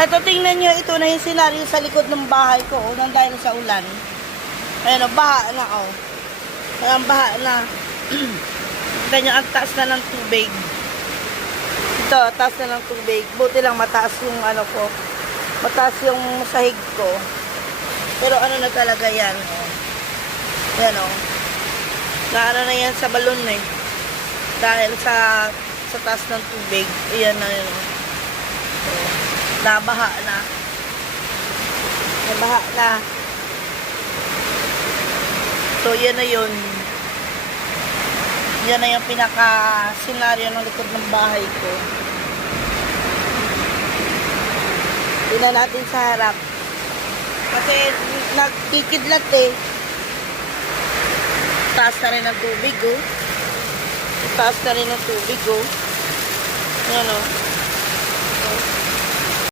Ito, tingnan nyo, ito na yung senaryo sa likod ng bahay ko, nang dahil sa ulan. Ayan o, baha na o. Ayan, baha na. Ganyan, ang taas na ng tubig. Ito, taas na ng tubig. Buti lang mataas yung ano ko. Mataas yung sahig ko. Pero ano na talaga yan o. Ayan o. Naano na yan sa balon eh. Dahil sa taas ng tubig. Ayan na yun o. Nabaha na. Nabaha na. So, yan na yun. Yan na yung pinaka-senaryo ng likod ng bahay ko. Tingnan natin sa harap. Kasi, nagkikidlat eh. Taas na rin ang tubig, oh. Taas na rin ang tubig, oh. Yan, oh.